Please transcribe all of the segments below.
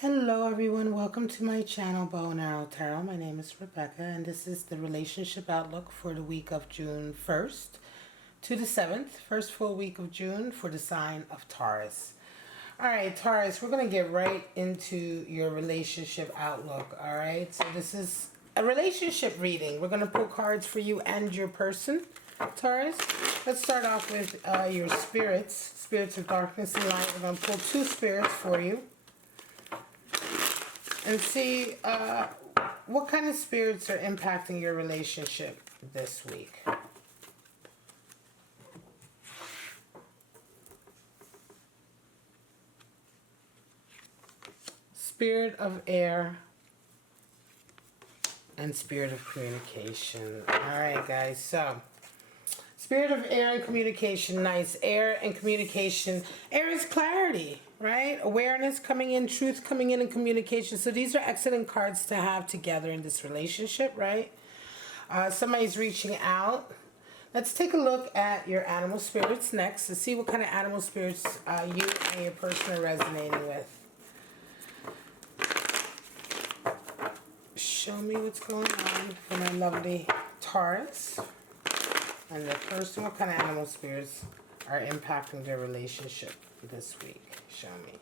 Hello everyone, welcome to my channel Bow and Arrow Tarot. My name is Rebecca and this is the relationship outlook for the week of June 1st to the 7th, first full week of June for the sign of Taurus. Alright Taurus, we're going to get right into your relationship outlook. Alright, so this is a relationship reading. We're going to pull cards for you and your person, Taurus. Let's start off with your spirits of darkness and light. We're going to pull two spirits for you and see what kind of spirits are impacting your relationship this week. Spirit of air and spirit of communication. Alright guys, so spirit of air and communication, nice. Air and communication. Air is clarity, right? Awareness coming in, truth coming in, and communication. So these are excellent cards to have together in this relationship, right? Somebody's reaching out. Let's take a look at your animal spirits next to see what kind of animal spirits you and your person are resonating with. Show me what's going on for my lovely Taurus and their person. What kind of animal spirits are impacting their relationship this week? Show me.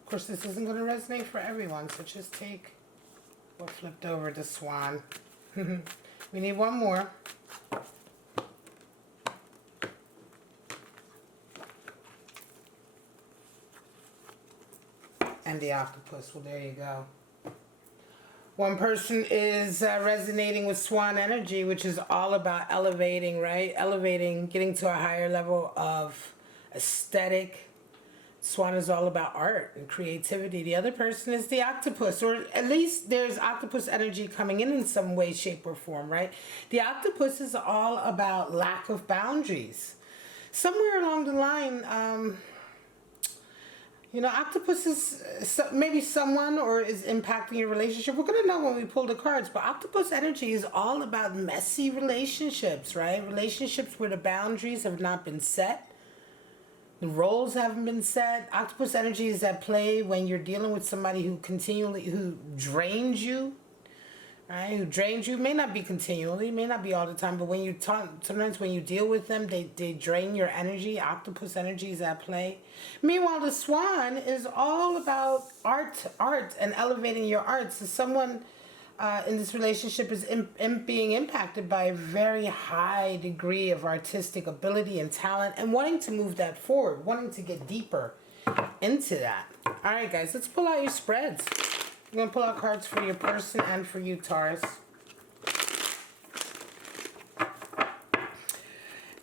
Of course, this isn't going to resonate for everyone, so just take what flipped over, the swan. We need one more. And the octopus. Well, there you go. One person is resonating with swan energy, which is all about elevating, right? Elevating, getting to a higher level of aesthetic. Swan is all about art and creativity. The other person is the octopus, or at least there's octopus energy coming in some way, shape, or form, right? The octopus is all about lack of boundaries. Somewhere along the line, you know, octopus is maybe someone or is impacting your relationship. We're going to know when we pull the cards, but octopus energy is all about messy relationships, right? Relationships where the boundaries have not been set. The roles haven't been set. Octopus energy is at play when you're dealing with somebody who drains you, right? Who drains you. May not be continually, may not be all the time, but when you talk, sometimes when you deal with them, they drain your energy. Octopus energy is at play. Meanwhile, the swan is all about art and elevating your art. So someone in this relationship is being impacted by a very high degree of artistic ability and talent and wanting to move that forward, wanting to get deeper into that. All right, guys, let's pull out your spreads. I'm going to pull out cards for your person and for you, Taurus.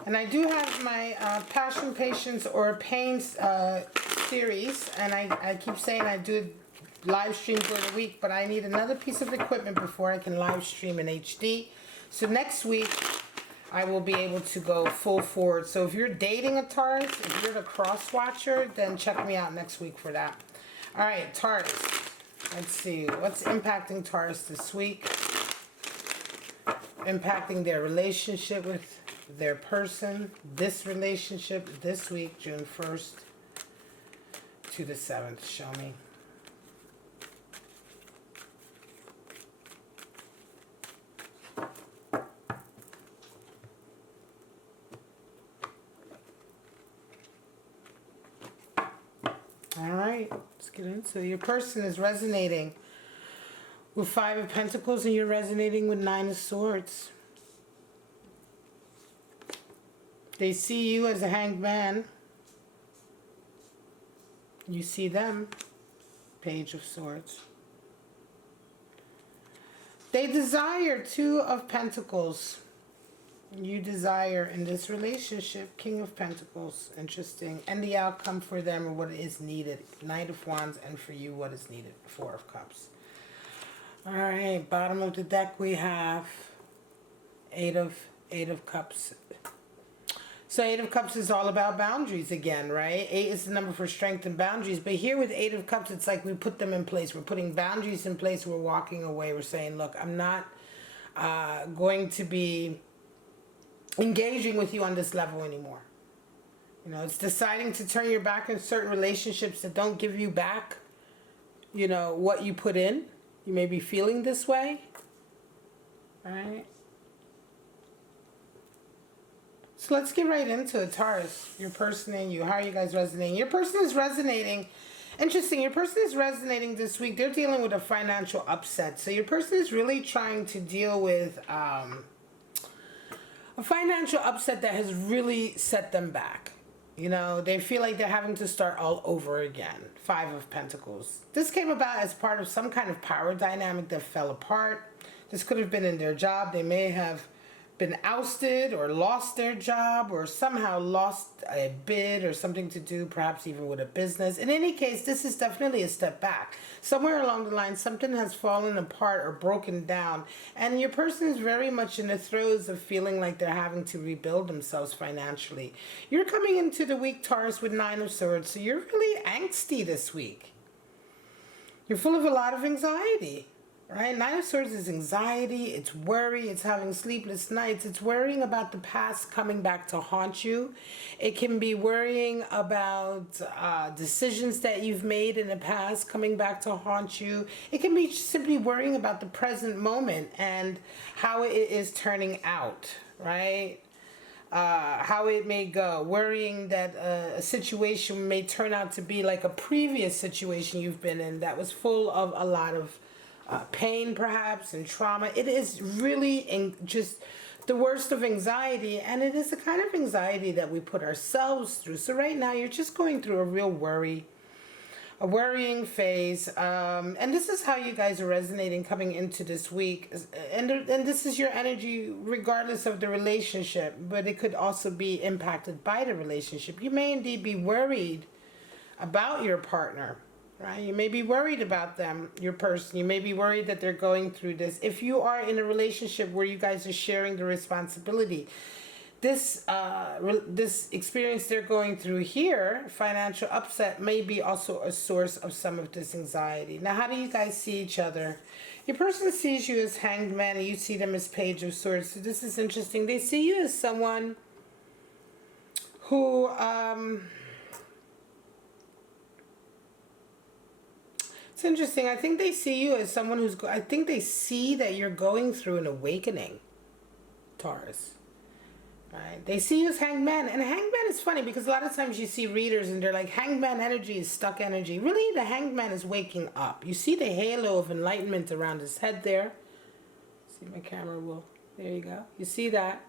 And I do have my Passion, Patience, or Pain series. And I keep saying I do live stream during the week, but I need another piece of equipment before I can live stream in HD. So next week, I will be able to go full forward. So if you're dating a Taurus, if you're the cross watcher, then check me out next week for that. All right, Taurus. Let's see. What's impacting Taurus this week? Impacting their relationship with their person. This relationship this week, June 1st to the 7th. Show me. Alright, let's get into it. Your person is resonating with 5 of Pentacles and you're resonating with 9 of Swords. They see you as a hanged man. You see them. Page of Swords. They desire 2 of Pentacles. You desire in this relationship King of Pentacles. Interesting. And the outcome for them or what is needed. Knight of Wands, and for you what is needed. 4 of Cups. Alright, bottom of the deck we have 8 of Cups. So 8 of Cups is all about boundaries again, right? 8 is the number for strength and boundaries. But here with 8 of Cups, it's like we put them in place. We're putting boundaries in place. We're walking away. We're saying, look, I'm not going to be engaging with you on this level anymore. You know, it's deciding to turn your back on certain relationships that don't give you back, you know, what you put in. You may be feeling this way. All right. So let's get right into it, Taurus. Your person and you. How are you guys resonating? Your person is resonating. Interesting. Your person is resonating this week. They're dealing with a financial upset. So your person is really trying to deal with a financial upset that has really set them back. You know, they feel like they're having to start all over again. 5 of Pentacles. This came about as part of some kind of power dynamic that fell apart. This could have been in their job. They may have been ousted or lost their job or somehow lost a bid or something to do, perhaps even with a business. In any case, this is definitely a step back. Somewhere along the line, something has fallen apart or broken down, and your person is very much in the throes of feeling like they're having to rebuild themselves financially. You're coming into the week, Taurus, with 9 of Swords, so you're really angsty this week. You're full of a lot of anxiety. Right? 9 of Swords is anxiety, it's worry, it's having sleepless nights, it's worrying about the past coming back to haunt you. It can be worrying about decisions that you've made in the past coming back to haunt you. It can be simply worrying about the present moment and how it is turning out, right? How it may go, worrying that a situation may turn out to be like a previous situation you've been in that was full of a lot of pain perhaps and trauma. It is really just the worst of anxiety, and it is the kind of anxiety that we put ourselves through. So right now you're just going through a real a worrying phase, and this is how you guys are resonating coming into this week, and this is your energy regardless of the relationship, but it could also be impacted by the relationship. You may indeed be worried about your partner. Right? You may be worried about them, your person. You may be worried that they're going through this. If you are in a relationship where you guys are sharing the responsibility, this experience they're going through here, financial upset, may be also a source of some of this anxiety. Now, how do you guys see each other? Your person sees you as Hanged Man, and you see them as Page of Swords. So this is interesting. They see you as someone who... It's interesting. I think they see you as someone who's... I think they see that you're going through an awakening, Taurus. Right? They see you as Hanged Man. And Hanged Man is funny because a lot of times you see readers and they're like, Hanged Man energy is stuck energy. Really, the Hanged Man is waking up. You see the halo of enlightenment around his head there. See, my camera will... There you go. You see that?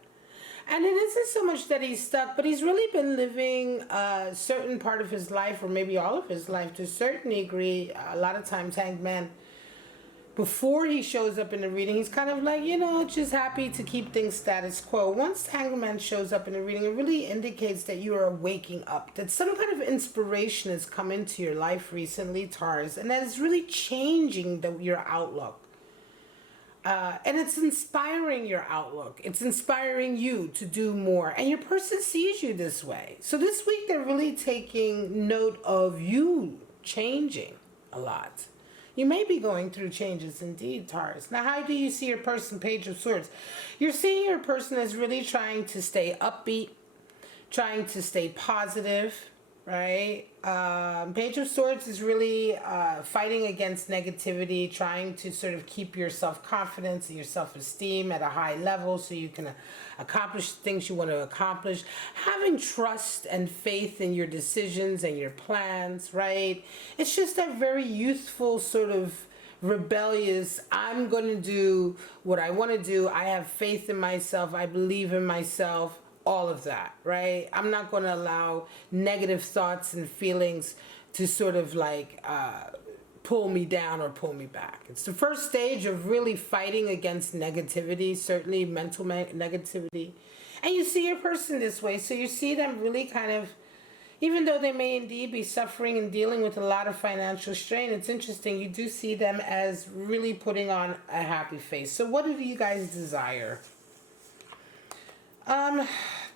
And it isn't so much that he's stuck, but he's really been living a certain part of his life, or maybe all of his life, to a certain degree. A lot of times, Hanged Man, before he shows up in the reading, he's kind of like, you know, just happy to keep things status quo. Once Hanged Man shows up in the reading, it really indicates that you are waking up, that some kind of inspiration has come into your life recently, Taurus, and that is really changing your outlook. And it's inspiring your outlook. It's inspiring you to do more. And your person sees you this way. So this week they're really taking note of you changing a lot. You may be going through changes indeed, Taurus. Now, how do you see your person, Page of Swords? You're seeing your person as really trying to stay upbeat, trying to stay positive, right? Page of Swords is really fighting against negativity, trying to sort of keep your self-confidence and your self-esteem at a high level so you can accomplish things you want to accomplish. Having trust and faith in your decisions and your plans, right? It's just that very youthful sort of rebellious, I'm going to do what I want to do. I have faith in myself. I believe in myself. All of that, right? I'm not going to allow negative thoughts and feelings to sort of like pull me down or pull me back. It's the first stage of really fighting against negativity, certainly mental negativity. And you see your person this way, so you see them really kind of, even though they may indeed be suffering and dealing with a lot of financial strain, it's interesting, you do see them as really putting on a happy face. So what do you guys desire?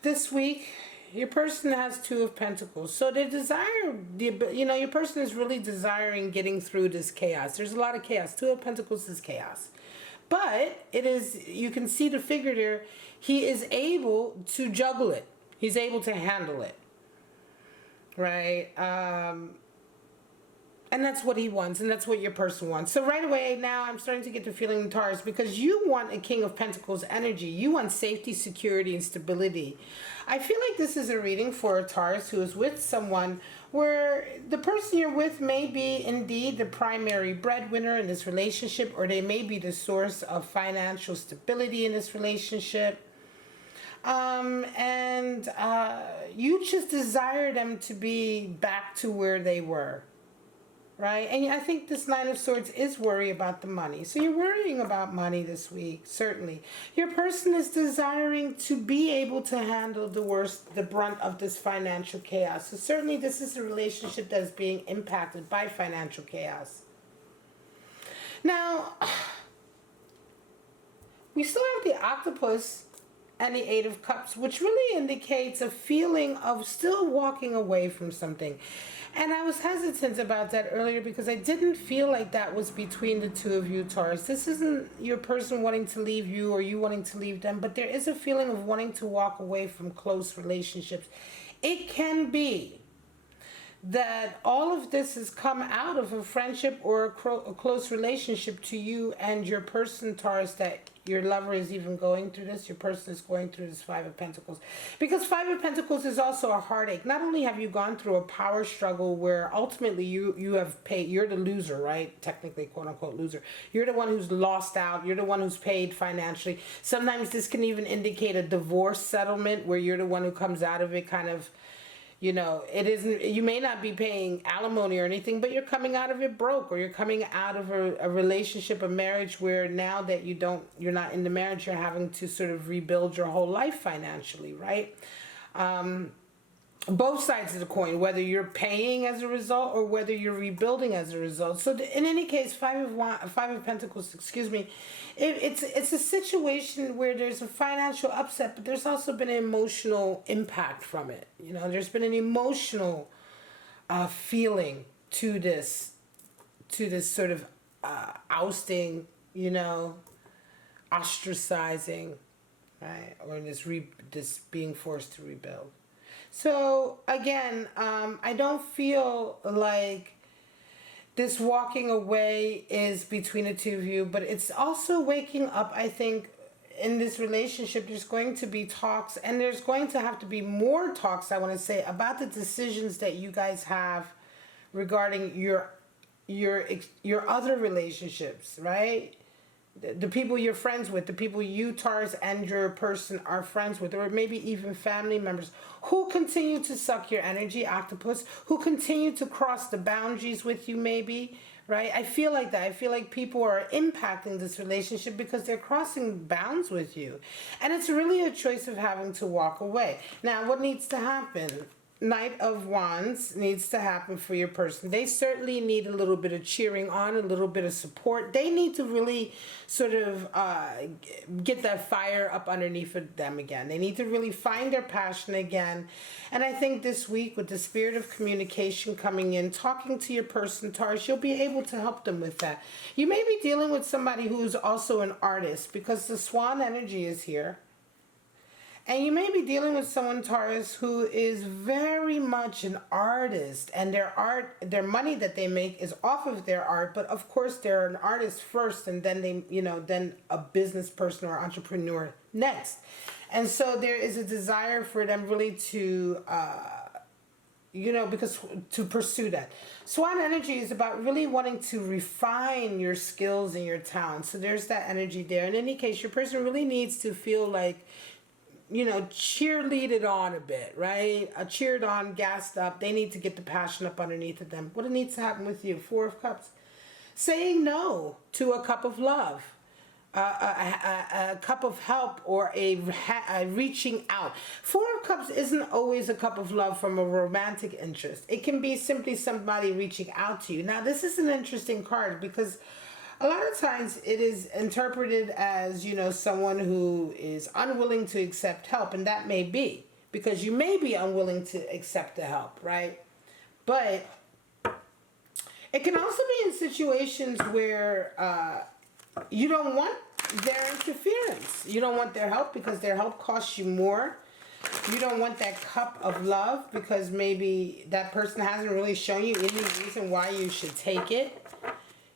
This week, your person has 2 of Pentacles. So they desire, your person is really desiring getting through this chaos. There's a lot of chaos. 2 of Pentacles is chaos. But it is, you can see the figure there, he is able to juggle it. He's able to handle it. right? And that's what he wants, and that's what your person wants. So right away, now I'm starting to get the feeling, Taurus, because you want a King of Pentacles energy. You want safety, security, and stability. I feel like this is a reading for a Taurus who is with someone where the person you're with may be indeed the primary breadwinner in this relationship, or they may be the source of financial stability in this relationship. And you just desire them to be back to where they were. Right? And I think this Nine of Swords is worry about the money. So you're worrying about money this week, certainly. Your person is desiring to be able to handle the brunt of this financial chaos. So certainly this is a relationship that is being impacted by financial chaos. Now, we still have the Octopus and the Eight of Cups, which really indicates a feeling of still walking away from something. And I was hesitant about that earlier because I didn't feel like that was between the two of you, Taurus. This isn't your person wanting to leave you or you wanting to leave them, but there is a feeling of wanting to walk away from close relationships. It can be that all of this has come out of a friendship or a close relationship to you and your person, Taurus, that your lover is even going through this, your person is going through this Five of Pentacles. Because Five of Pentacles is also a heartache. Not only have you gone through a power struggle where ultimately you have paid, you're the loser, right? Technically, quote unquote loser. You're the one who's lost out. You're the one who's paid financially. Sometimes this can even indicate a divorce settlement where you're the one who comes out of it kind of, you know, it isn't, you may not be paying alimony or anything, but you're coming out of it broke, or you're coming out of a relationship, a marriage where now that you're not in the marriage, you're having to sort of rebuild your whole life financially, right? Both sides of the coin, whether you're paying as a result or whether you're rebuilding as a result. So in any case, Five of Pentacles, excuse me, it's a situation where there's a financial upset, but there's also been an emotional impact from it. You know, there's been an emotional feeling to this sort of ousting, you know, ostracizing, right, or this being forced to rebuild. So again, I don't feel like this walking away is between the two of you, but it's also waking up. I think in this relationship, there's going to be talks, and there's going to have to be more talks, I want to say, about the decisions that you guys have regarding your other relationships, right? The people you're friends with, the people you, Taurus, and your person are friends with, or maybe even family members who continue to suck your energy, Octopus, who continue to cross the boundaries with you maybe, right? I feel like that. I feel like people are impacting this relationship because they're crossing bounds with you. And it's really a choice of having to walk away. Now, what needs to happen? Knight of Wands needs to happen for your person. They certainly need a little bit of cheering on, a little bit of support. They need to really sort of get that fire up underneath of them again. They need to really find their passion again. And I think this week, with the spirit of communication coming in, talking to your person, Taurus, you'll be able to help them with that. You may be dealing with somebody who's also an artist, because the swan energy is here. And you may be dealing with someone, Taurus, who is very much an artist, and their money that they make is off of their art. But of course, they're an artist first, and then then a business person or entrepreneur next. And so there is a desire for them really to, because to pursue that. Swan energy is about really wanting to refine your skills and your talents. So there's that energy there. In any case, your person really needs to feel like, cheerleaded on a bit, right? Cheered on, gassed up. They need to get the passion up underneath of them. What needs to happen with you? Four of Cups. Saying no to a cup of love, a cup of help, or a reaching out. Four of Cups isn't always a cup of love from a romantic interest. It can be simply somebody reaching out to you. Now, this is an interesting card because a lot of times it is interpreted as, someone who is unwilling to accept help, and that may be because you may be unwilling to accept the help, right? But it can also be in situations where you don't want their interference. You don't want their help because their help costs you more. You don't want that cup of love because maybe that person hasn't really shown you any reason why you should take it.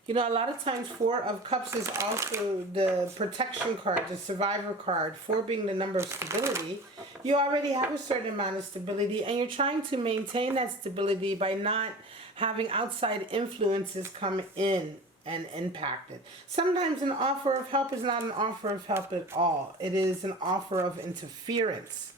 You know, a lot of times 4 of Cups is also the protection card, the survivor card. 4 being the number of stability. You already have a certain amount of stability and you're trying to maintain that stability by not having outside influences come in and impact it. Sometimes an offer of help is not an offer of help at all. It is an offer of interference.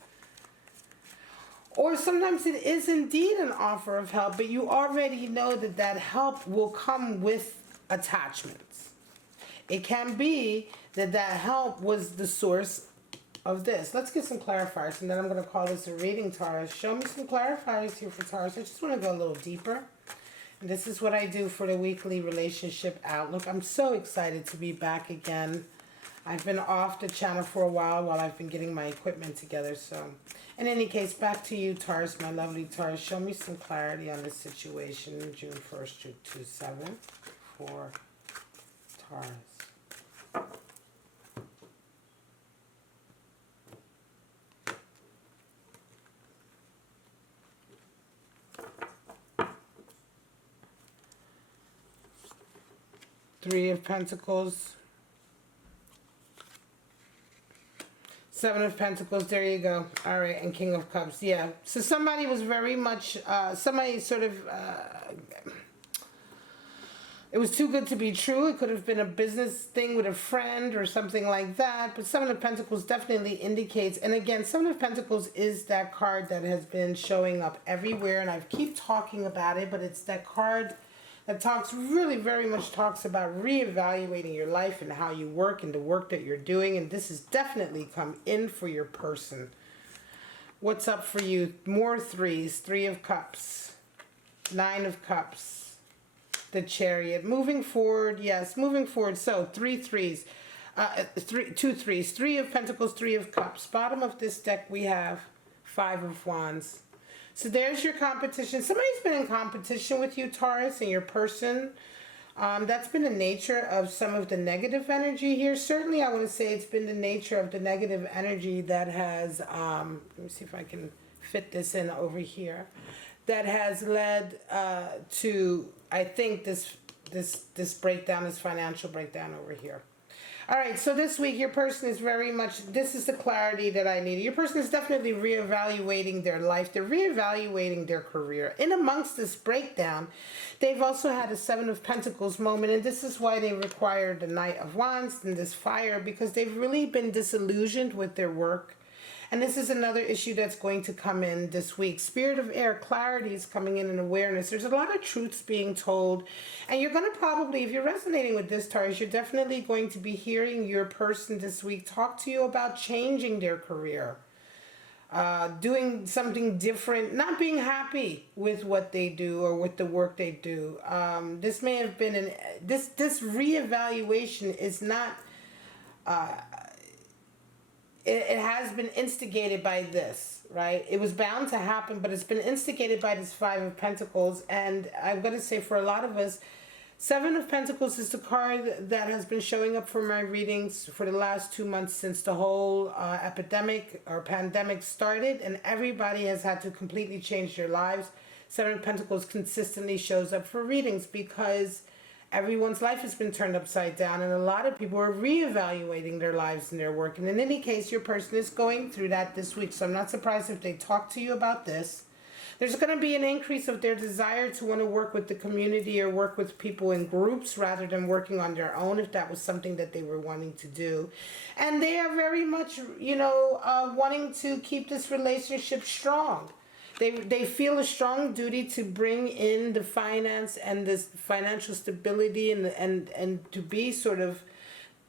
Or sometimes it is indeed an offer of help, but you already know that that help will come with attachments. It can be that that help was the source of this. Let's get some clarifiers, and then I'm going to call this a reading, Taurus. Show me some clarifiers here for Taurus. I just want to go a little deeper. And this is what I do for the weekly relationship outlook. I'm so excited to be back again. I've been off the channel for a while I've been getting my equipment together. So, in any case, back to you, Taurus, my lovely Taurus. Show me some clarity on this situation, June 1st to 7th for Taurus. Three of Pentacles. 7 of Pentacles, there you go. All right, and King of Cups, yeah. So somebody was very much, somebody sort of, it was too good to be true. It could have been a business thing with a friend or something like that. But 7 of Pentacles definitely indicates, and again, 7 of Pentacles is that card that has been showing up everywhere. And I keep talking about it, but it's that card that talks really very much talks about reevaluating your life and how you work and the work that you're doing. And this has definitely come in for your person. What's up for you? More threes. 3 of Cups. 9 of Cups. The Chariot. Moving forward. Yes, moving forward. So 3 threes. 2 threes. 3 of Pentacles. 3 of Cups. Bottom of this deck we have 5 of Wands. So there's your competition. Somebody's been in competition with you, Taurus, and your person. That's been the nature of some of the negative energy here. Certainly, I want to say it's been the nature of the negative energy that has, let me see if I can fit this in over here, that has led to, I think, this breakdown, this financial breakdown over here. All right, so this week your person is very much, this is the clarity that I needed. Your person is definitely reevaluating their life. They're reevaluating their career. In amongst this breakdown, they've also had a 7 of Pentacles moment, and this is why they require the Knight of Wands and this fire, because they've really been disillusioned with their work. And this is another issue that's going to come in this week. Spirit of air, clarity is coming in and awareness. There's a lot of truths being told. And you're going to probably, if you're resonating with this, Taurus, you're definitely going to be hearing your person this week talk to you about changing their career. Doing something different, not being happy with what they do or with the work they do. This may have been, this reevaluation is not... It has been instigated by this, right? It was bound to happen, but it's been instigated by this 5 of Pentacles. And I'm going to say for a lot of us, 7 of Pentacles is the card that has been showing up for my readings for the last 2 months since the whole epidemic or pandemic started. And everybody has had to completely change their lives. 7 of Pentacles consistently shows up for readings because everyone's life has been turned upside down, and a lot of people are reevaluating their lives and their work. And in any case, your person is going through that this week, so I'm not surprised if they talk to you about this. There's going to be an increase of their desire to want to work with the community or work with people in groups rather than working on their own, if that was something that they were wanting to do. And they are very much, you know, wanting to keep this relationship strong. They feel a strong duty to bring in the finance and this financial stability and to be sort of,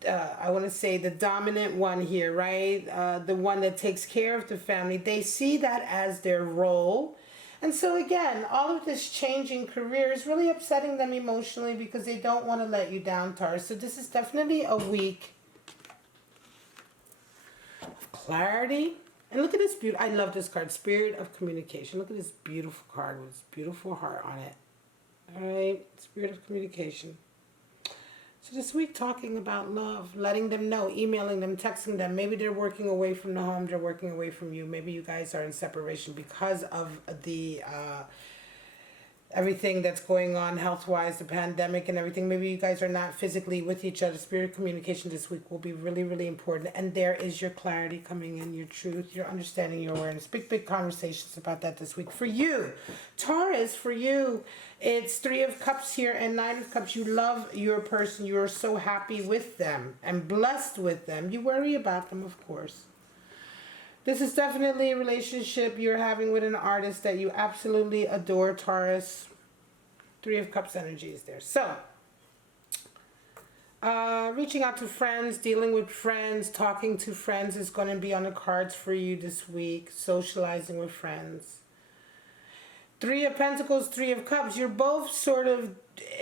I want to say, the dominant one here, right? The one that takes care of the family. They see that as their role. And so again, all of this changing career is really upsetting them emotionally because they don't want to let you down, Taurus. So this is definitely a week of clarity. And look at this beautiful, I love this card, Spirit of Communication. Look at this beautiful card with this beautiful heart on it. All right, Spirit of Communication. So this week, talking about love, letting them know, emailing them, texting them. Maybe they're working away from the home, they're working away from you. Maybe you guys are in separation because of the everything that's going on health-wise, the pandemic and everything. Maybe you guys are not physically with each other. Spirit communication this week will be really, really important. And there is your clarity coming in, your truth, your understanding, your awareness. Big, big conversations about that this week. For you, Taurus, for you, it's 3 of Cups here and 9 of Cups. You love your person. You are so happy with them and blessed with them. You worry about them, of course. This is definitely a relationship you're having with an artist that you absolutely adore, Taurus. 3 of Cups energy is there. So, reaching out to friends, dealing with friends, talking to friends is going to be on the cards for you this week. Socializing with friends. 3 of Pentacles, 3 of Cups. You're both sort of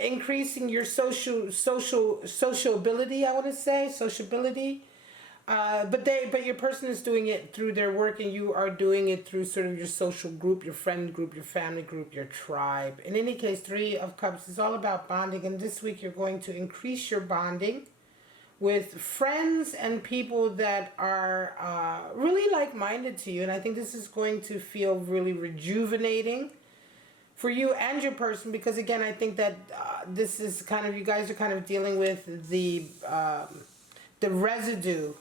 increasing your sociability, I want to say. Sociability. But your person is doing it through their work, and you are doing it through sort of your social group, your friend group, your family group, your tribe. In any case, 3 of Cups is all about bonding, and this week you're going to increase your bonding with friends and people that are really like-minded to you, and I think this is going to feel really rejuvenating for you and your person, because again, I think that this is kind of, you guys are kind of dealing with the residue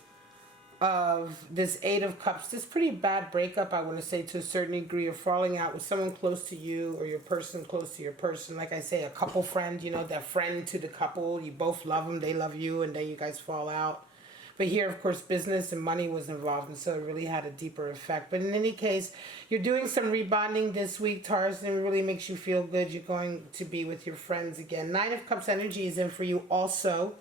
of this 8 of Cups, this pretty bad breakup, I want to say, to a certain degree, of falling out with someone close to you, or your person close to your person. Like I say, a couple friend, you know, that friend to the couple, you both love them, they love you, and then you guys fall out. But here, of course, business and money was involved, and so it really had a deeper effect. But in any case, you're doing some rebonding this week, Taurus, and it really makes you feel good. You're going to be with your friends again. 9 of Cups energy is in for you also.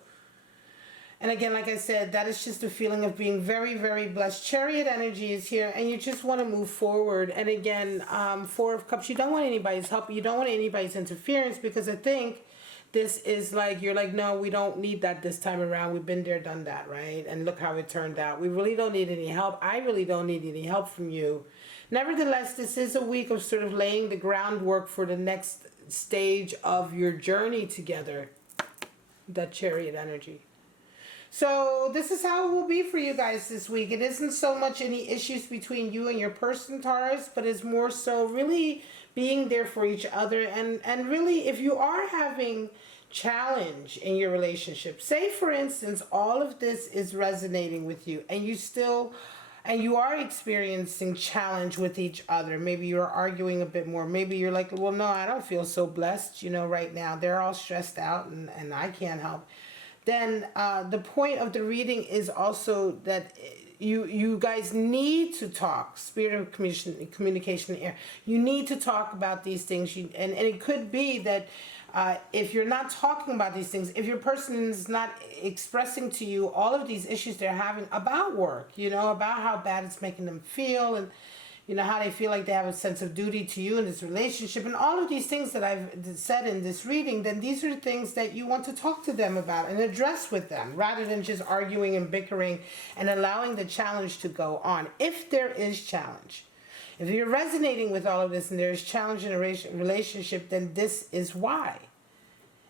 And again, like I said, that is just a feeling of being very, very blessed. Chariot energy is here, and you just want to move forward. And again, 4 of Cups, you don't want anybody's help. You don't want anybody's interference, because I think this is like, you're like, no, we don't need that this time around. We've been there, done that, right? And look how it turned out. We really don't need any help. I really don't need any help from you. Nevertheless, this is a week of sort of laying the groundwork for the next stage of your journey together. That Chariot energy. So this is how it will be for you guys this week. It isn't so much any issues between you and your person, Taurus, but it's more so really being there for each other. And really, if you are having challenge in your relationship, say for instance, all of this is resonating with you, and you are experiencing challenge with each other. Maybe you're arguing a bit more. Maybe you're like, well, no, I don't feel so blessed, you know, right now. They're all stressed out and I can't help. Then the point of the reading is also that you guys need to talk. Spirit of communication here. You need to talk about these things. And it could be that if you're not talking about these things, if your person is not expressing to you all of these issues they're having about work, you know, about how bad it's making them feel, and you know, how they feel like they have a sense of duty to you in this relationship, and all of these things that I've said in this reading, then these are things that you want to talk to them about and address with them, rather than just arguing and bickering and allowing the challenge to go on. If there is challenge, if you're resonating with all of this and there's challenge in a relationship, then this is why.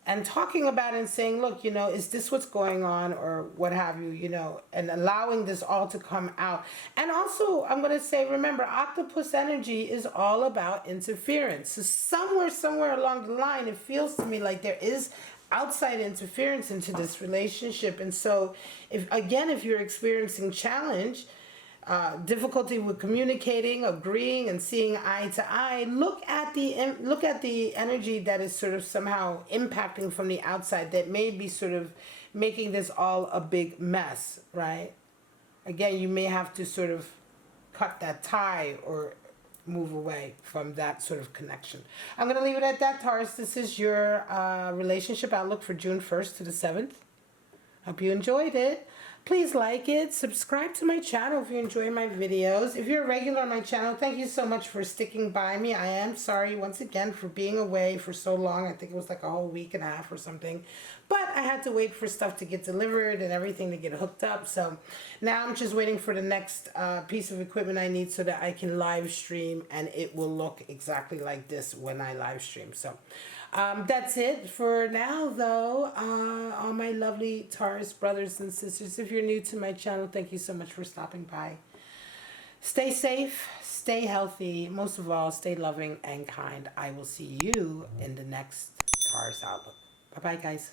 And talking about it and saying, look, you know, is this what's going on, or what have you, you know, and allowing this all to come out. And also, I'm going to say, remember, octopus energy is all about interference. So somewhere along the line, it feels to me like there is outside interference into this relationship. And so, if you're experiencing challenge, difficulty with communicating, agreeing, and seeing eye to eye, look at the energy that is sort of somehow impacting from the outside, that may be sort of making this all a big mess, right? Again, you may have to sort of cut that tie or move away from that sort of connection. I'm going to leave it at that, Taurus. This is your relationship outlook for June 1st to the 7th. Hope you enjoyed it. Please like it, subscribe to my channel if you enjoy my videos. If you're a regular on my channel, thank you so much for sticking by me. I am sorry once again for being away for so long. I think it was like a whole week and a half or something. But I had to wait for stuff to get delivered and everything to get hooked up. So now I'm just waiting for the next piece of equipment I need so that I can live stream, and it will look exactly like this when I live stream. So That's it for now, though. All my lovely Taurus brothers and sisters, if you're new to my channel, thank you so much for stopping by. Stay safe, stay healthy, most of all, stay loving and kind. I will see you in the next Taurus Outlook. Bye-bye, guys.